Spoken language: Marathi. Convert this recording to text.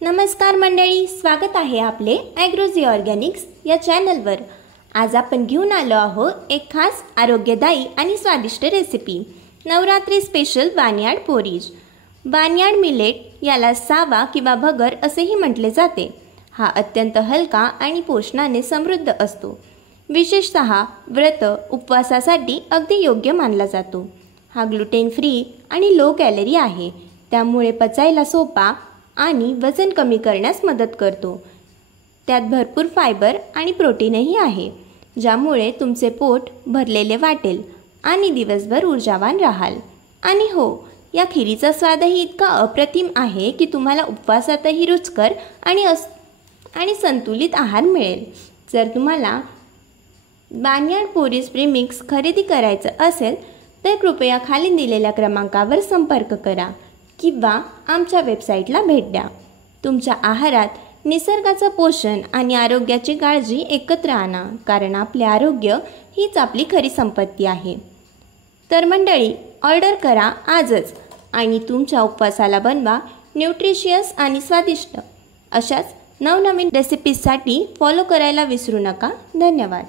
नमस्कार मंडळी, स्वागत आहे आपले ॲग्रोझी ऑर्गॅनिक्स या चॅनलवर। आज आपण घेऊन आलो आहोत एक खास आरोग्यदायी आणि स्वादिष्ट recipe, Navratri special barnyard porridge. Barnyard millet याला सावा किंवा भगर असेही म्हटले जाते। हा अत्यंत हलका आणि पोषणाने समृद्ध असतो। विशेषतः व्रत उपवासासाठी अगदी योग्य मानला जातो। हा ग्लुटेन फ्री आणि लो कॅलरी आहे, त्यामुळे पचायला सोपा आणि वजन कमी करण्यास मदत करतो। त्यात भरपूर फायबर आणि प्रोटीनही आहे, ज्यामुळे तुमचे पोट भरलेले वाटेल आणि दिवसभर ऊर्जावान राहाल। आणि हो, या खिरीचा स्वादही इतका अप्रतिम आहे की तुम्हाला उपवासातही रुचकर आणि संतुलित आहार मिळेल। जर तुम्हाला बानियाड पोरीज प्रीमिक्स खरेदी करायचं असेल तर कृपया खाली दिलेल्या क्रमांकावर संपर्क करा किंवा आमच्या वेबसाईटला भेट द्या। तुमच्या आहारात निसर्गाचं पोषण आणि आरोग्याची काळजी एकत्र आणा, कारण आपले आरोग्य हीच आपली खरी संपत्ती आहे। तर मंडळी, ऑर्डर करा आजच आणि तुमच्या उपवासाला बनवा न्यूट्रिशियस आणि स्वादिष्ट। अशाच नवनवीन रेसिपीजसाठी फॉलो करायला विसरू नका। धन्यवाद।